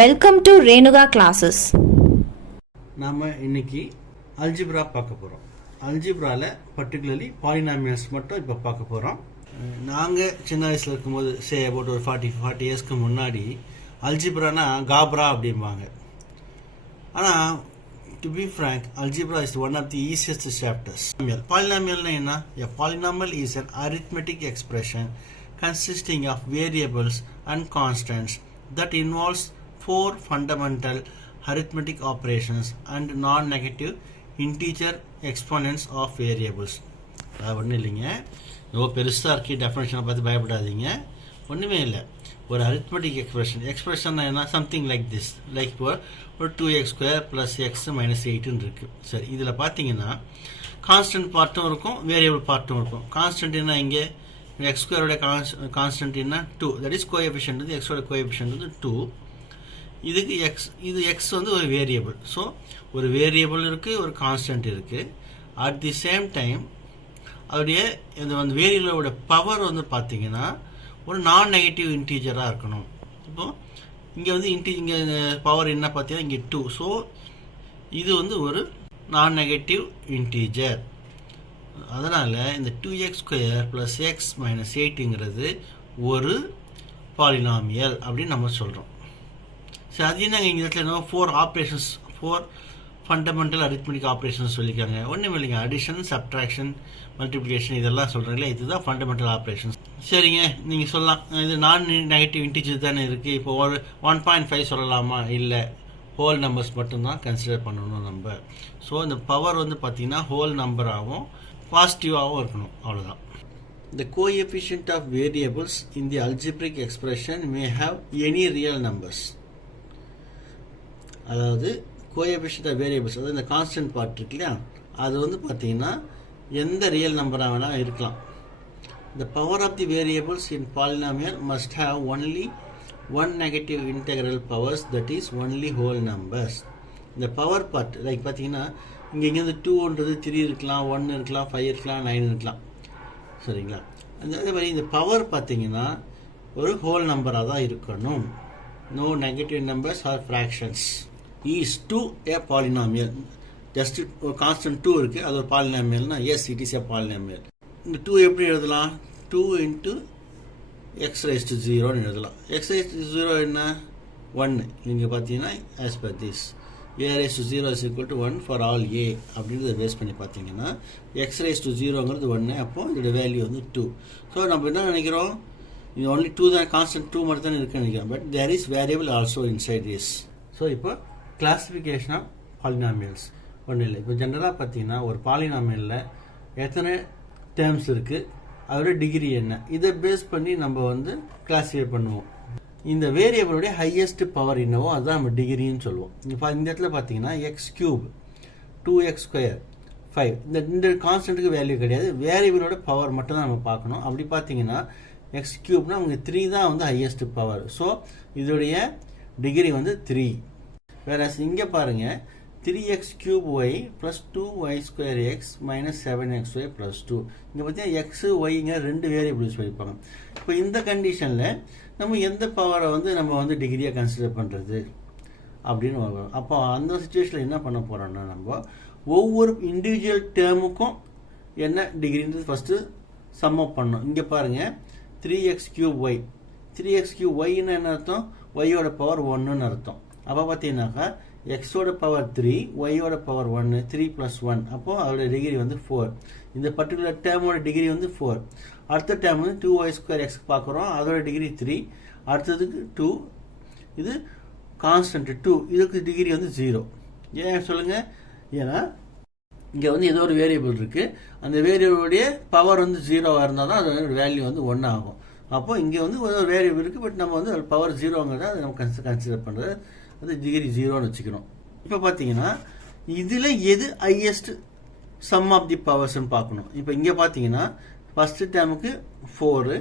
Welcome to Renuka classes. நாம் இன்னைக்கு algebra பார்க்க போகிறோம். அல்ஜிப்ராவில் பர்டிகுலர்லி பாலினாமியல்ஸ் மட்டும் இப்போ பார்க்க போகிறோம். நாங்கள் சின்ன வயசில் இருக்கும்போது அபவுட் ஒரு 40 இயர்ஸ்க்கு முன்னாடி அல்ஜிப்ரானா காப்ரா அப்படிம்பாங்க. ஆனால் to be frank, algebra is one of the easiest chapters. பாலினாமியல்னா என்ன? A polynomial is an arithmetic expression consisting of variables and constants that involves four fundamental arithmetic operations and non-negative integer exponents of variables. அது ஒன்றும் இல்லைங்க, ரொம்ப பெருசாக இருக்கு. டெஃபினேஷனை பார்த்து பயப்படாதீங்க, ஒன்றுமே இல்லை. ஒரு அரித்மெட்டிக் எக்ஸ்பிரஷன் என்ன? Something like this. லைக் ஒரு 2x² + x - 8 இருக்குது. சரி, இதில் பார்த்தீங்கன்னா கான்ஸ்டன்ட் பார்ட்டும் இருக்கும், வேரியபிள் பார்ட்டும் இருக்கும். கான்ஸ்டன்ட் என்ன? இங்கே x² கான்ஸ்டன்ட் என்ன? 2. தட் இஸ் கோஎஃபிஷியன்ட் வந்து x கோஎஃபிஷியன்ட் வந்து 2. இதுக்கு இது எக்ஸ் வந்து ஒரு வேரியபிள். ஸோ ஒரு வேரியபிள் இருக்குது, ஒரு கான்ஸ்டன்ட் இருக்குது. அட் தி சேம் டைம் அதோடைய இந்த வந்து வேரியபிளோட பவர் வந்து பார்த்தீங்கன்னா ஒரு நான் நெகட்டிவ் இன்டீஜராக இருக்கணும். இப்போது இங்கே வந்து இங்கே பவர் என்ன பார்த்தீங்கன்னா இங்கே 2. ஸோ இது வந்து ஒரு நான் நெகட்டிவ் இன்டீஜர். அதனால் இந்த 2x² + x - 8ங்கிறது ஒரு பாலினாமியல் அப்படின்னு நம்ம சொல்கிறோம். சரி, அது என்னங்க இங்கே இடத்துல என்ன? 4 ஆப்ரேஷன்ஸ், 4 ஃபண்டமெண்டல் அரித்மெட்டிக் ஆப்ரேஷன்ஸ் சொல்லியிருக்காங்க. ஒன்றும் இல்லைங்க, அடிஷன், சப்ட்ராக்ஷன், மல்டிப்ளிகேஷன் இதெல்லாம் சொல்கிறீங்களே, இதுதான் ஃபண்டமெண்டல் ஆப்ரேஷன்ஸ். சரிங்க, நீங்கள் சொல்லலாம் இது நான் நெகட்டிவ் இன்டீஜர் தானே இருக்குது, இப்போ ஒரு 1.5 சொல்லலாமா? இல்லை, ஹோல் நம்பர்ஸ் மட்டும்தான் கன்சிடர் பண்ணணும் நம்ம. ஸோ இந்த பவர் வந்து பார்த்திங்கன்னா ஹோல் நம்பராகவும் பாசிட்டிவாகவும் இருக்கணும், அவ்வளோதான். The coefficient of variables in the algebraic expression may have any real numbers. அதாவது கோஎஃபிஷியன்ட் ஆஃப் வேரியபிள்ஸ், அதாவது இந்த கான்ஸ்டன்ட் பார்ட் இருக்கு இல்லையா, அது வந்து பார்த்தீங்கன்னா எந்த ரியல் நம்பராக வேணால் இருக்கலாம். The power of the variables in polynomial must have only one negative integral powers, that is only whole numbers. இந்த பவர் பார்ட் லைக் பார்த்தீங்கன்னா இங்கேருந்து 2ன்றது 3 இருக்கலாம், 1 இருக்கலாம், 5 இருக்கலாம், 9 இருக்கலாம். சரிங்களா? அதே மாதிரி இந்த பவர் பார்த்தீங்கன்னா ஒரு ஹோல் நம்பராக தான் இருக்கணும். No negative numbers or fractions. Is 2 a polynomial? Just ஒரு கான்ஸ்டன்ட் 2 இருக்குது, அது ஒரு பாலினாமியல்னா yes, it is a polynomial. இந்த 2 எப்படி எழுதலாம்? 2 × x⁻⁴ எழுதலாம். x⁻⁴ என்ன? 1. நீங்கள் பார்த்தீங்கன்னா as per this a⁻⁴ = 1 for all a அப்படின்றத பேஸ் பண்ணி பார்த்தீங்கன்னா x⁻⁴ 1. அப்போது இதோட வேல்யூ வந்து 2. ஸோ நம்ம என்ன நினைக்கிறோம்? இது ஒன்லி 2 தான், கான்ஸ்டன்ட் 2 மட்டும் தான் இருக்குன்னு நினைக்கிறேன். But there is variable also inside this. So இப்போ கிளாஸிஃபிகேஷன் ஆஃப் பாலினாமியல்ஸ் ஒன்றும் இல்லை. இப்போ ஜென்ரலாக பார்த்தீங்கன்னா ஒரு பாலினாமியலில் எத்தனை டேர்ம்ஸ் இருக்குது, அதோட டிகிரி என்ன, இதை பேஸ் பண்ணி நம்ம வந்து கிளாஸிஃபை பண்ணுவோம். இந்த வேரியபிளுடைய ஹையஸ்ட் பவர் என்னவோ அதுதான் நம்ம டிகிரின்னு சொல்லுவோம். இப்போ இந்த இடத்துல பார்த்தீங்கன்னா x³ 2x² 5 இந்த கான்ஸ்டன்ட்டுக்கு வேல்யூ கிடையாது, வேரியபிளோட பவர் மட்டும் தான் நம்ம பார்க்கணும். அப்படி பார்த்தீங்கன்னா x³ நமக்கு 3 தான் வந்து ஹையஸ்ட் பவர். ஸோ இதோடைய டிகிரி வந்து 3. வேற இங்கே பாருங்கள் 3x³ + 2y²x - 7xy + 2. இங்கே பார்த்தீங்கன்னா x, yங்க 2 வேரியபிள்ஸ் வைப்பாங்க. இப்போ இந்த கண்டிஷனில் நம்ம எந்த பவரை வந்து நம்ம வந்து டிகிரியாக கன்சிடர் பண்ணுறது அப்படின்னு வரும். அப்போ அந்த சுச்சுவேஷனில் என்ன பண்ண போகிறோம்னா, நம்ம ஒவ்வொரு இண்டிவிஜுவல் டேர்முக்கும் என்ன டிகிரின்றது ஃபஸ்ட்டு சம் அப் பண்ணணும். இங்கே பாருங்கள் 3x³ 3x³ என்ன அர்த்தம்? ஒய்யோட பவர் 1ன்னு அர்த்தம். அப்போ பார்த்தீங்கன்னாக்கா எக்ஸோட பவர் 3, ஒய்யோட பவர் 1, 3 + 1. அப்போது அதோட டிகிரி வந்து 4. இந்த பர்டிகுலர் டேர்மோட டிகிரி வந்து 4. அடுத்த டேர்ம் வந்து 2y²x பார்க்குறோம், அதோட டிகிரி 3. அடுத்ததுக்கு 2, இது கான்ஸ்டன்ட் 2, இதுக்கு டிகிரி வந்து 0. ஏன் சொல்லுங்கள்? ஏன்னா இங்கே வந்து ஏதோ ஒரு வேரியபிள் இருக்குது, அந்த வேரியபிளுடைய பவர் வந்து 0வாக இருந்தால் தான் அதோட வேல்யூ வந்து 1 ஆகும். அப்போது இங்கே வந்து ஒரு வேரியபிள் இருக்குது, பட் நம்ம வந்து பவர் 0ங்கிறத அதை நம்ம கன்சிடர் பண்ணுறது, அது டிகிரி 0ன்னு வச்சுக்கணும். இப்போ பார்த்தீங்கன்னா இதில் எது ஹையஸ்ட் சம் ஆஃப் தி பவர்ஸ்ன்னு பார்க்கணும். இப்போ இங்கே பார்த்தீங்கன்னா ஃபஸ்ட்டு டேர்முக்கு 4,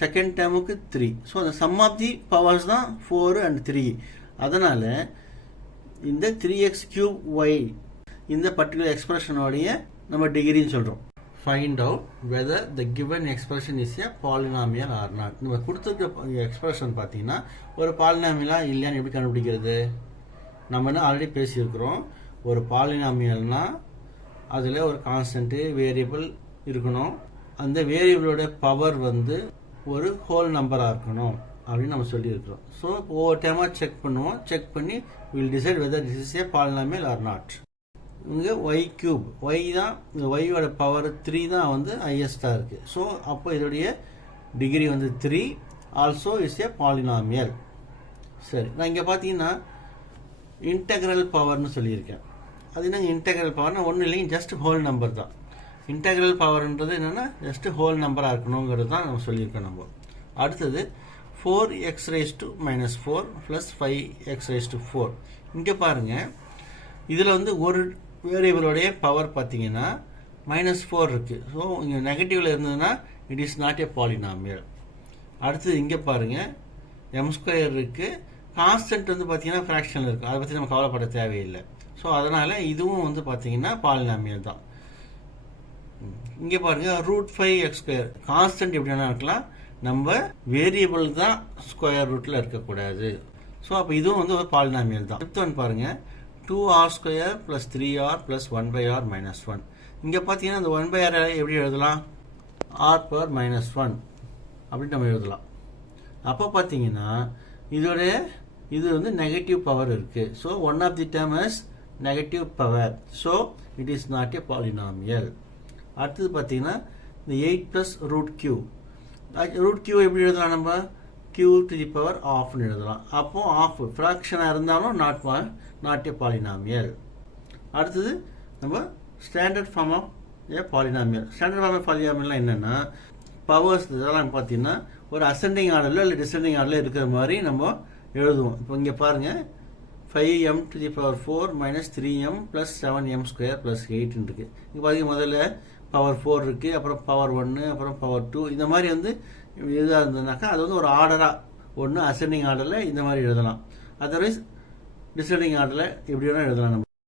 செகண்ட் டேர்முக்கு 3. ஸோ அந்த சம் ஆஃப் தி பவர்ஸ் தான் 4 and 3. அதனால் இந்த 3x³ y இந்த பர்டிகுலர் எக்ஸ்பிரஷனோடைய நம்ம டிகிரின்னு சொல்கிறோம். Find out whether the given expression is a polynomial or not. நம்ம கொடுத்துருக்க எக்ஸ்பிரஷன் பார்த்தீங்கன்னா ஒரு பாலினாமியலா இல்லையான்னு எப்படி கண்டுபிடிக்கிறது? நம்ம என்ன ஆல்ரெடி பேசியிருக்கிறோம். ஒரு பாலினாமியல்னா அதில் ஒரு கான்ஸ்டன்ட்டு வேரியபிள் இருக்கணும். அந்த வேரியபிளோட பவர் வந்து ஒரு ஹோல் நம்பராக இருக்கணும் அப்படின்னு நம்ம சொல்லியிருக்கிறோம். ஸோ ஒவ்வொரு டைமாக செக் பண்ணுவோம். செக் பண்ணி will decide whether this is a polynomial or not. இங்கே ஒய் கியூப், ஒய் தான் இந்த ஒய்யோட பவர் 3 தான் வந்து ஹையஸ்டாக இருக்குது. ஸோ அப்போ இதோடைய டிகிரி வந்து 3, ஆல்சோ இஸ் ஏ பாலினாமியல். சரி, நான் இங்கே பார்த்தீங்கன்னா இன்டெக்ரல் பவர்னு சொல்லியிருக்கேன். அது என்னங்க இன்டெக்ரல் பவர்னா ஒன்றும் இல்லைங்க, ஜஸ்ட் ஹோல் நம்பர் தான். இன்டெக்ரல் பவர்ன்றது என்னென்னா ஜஸ்ட் ஹோல் நம்பராக இருக்கணுங்கிறது தான் நம்ம சொல்லியிருக்கோம். நம்ம அடுத்தது 4x⁻⁻4 + 5x⁻4. இங்கே பாருங்கள், இதில் வந்து ஒரு வேரியபிளோடைய பவர் பார்த்தீங்கன்னா -4 இருக்குது. ஸோ இங்கே நெகட்டிவில் இருந்ததுன்னா it is not a polynomial. அடுத்தது இங்கே பாருங்கள் m² இருக்குது. கான்ஸ்டன்ட் வந்து பார்த்தீங்கன்னா ஃப்ராக்ஷனில் இருக்குது. அதை பற்றி நம்ம கவலைப்பட தேவையில்லை. ஸோ அதனால் இதுவும் வந்து பார்த்தீங்கன்னா பாலினாமியல் தான். இங்கே பாருங்கள் √5x². கான்ஸ்டன்ட் எப்படி வேணா இருக்கலாம், நம்ம வேரியபிள் தான் ஸ்கொயர் ரூட்டில் இருக்கக்கூடாது. ஸோ அப்போ இதுவும் வந்து ஒரு பாலினாமியல் தான். அடுத்த ஒன்று பாருங்கள் 2r² + 3r + 1/r - 1. இங்கே பார்த்தீங்கன்னா இந்த 1/r எப்படி எழுதலாம், r⁻⁻1 அப்படின்னு நம்ம எழுதலாம். அப்போ பார்த்தீங்கன்னா இது வந்து நெகட்டிவ் பவர் இருக்குது. So one of the term is negative power. So it is not a polynomial. அடுத்தது பார்த்தீங்கன்னா இந்த 8 + √q. √q எப்படி எழுதலாம், நம்ம q⁻½ எழுதலாம். அப்போ ஆஃப் ஃப்ராக்ஷனாக இருந்தாலும் நாட் ஏ பாலினாமியல். அடுத்தது நம்ம standard form of a polynomial. Standard form of பாலினாமியல்னால் என்னென்னா பவர்ஸ் இதெல்லாம் பார்த்தீங்கன்னா ஒரு அசெண்டிங் ஆர்டரில் இல்லை டிசெண்டிங் ஆர்டரில் இருக்கிற மாதிரி நம்ம எழுதுவோம். இப்போ இங்கே பாருங்கள் 5m⁴ - 3m + 7m² + 8 இருக்குது. இங்கே பார்த்தீங்கன்னா முதல்ல பவர் 4 இருக்குது, அப்புறம் பவர் 1, அப்புறம் பவர் 2. இந்த மாதிரி வந்து இதாக இருந்ததுனாக்கா அது வந்து ஒரு ஆர்டராக ஒன்று அசெண்டிங் ஆர்டரில் இந்த மாதிரி எழுதலாம். அதர்வைஸ் டிசெண்டிங் ஆர்டரில் எப்படி வேணால் எழுதலாம் நம்ம.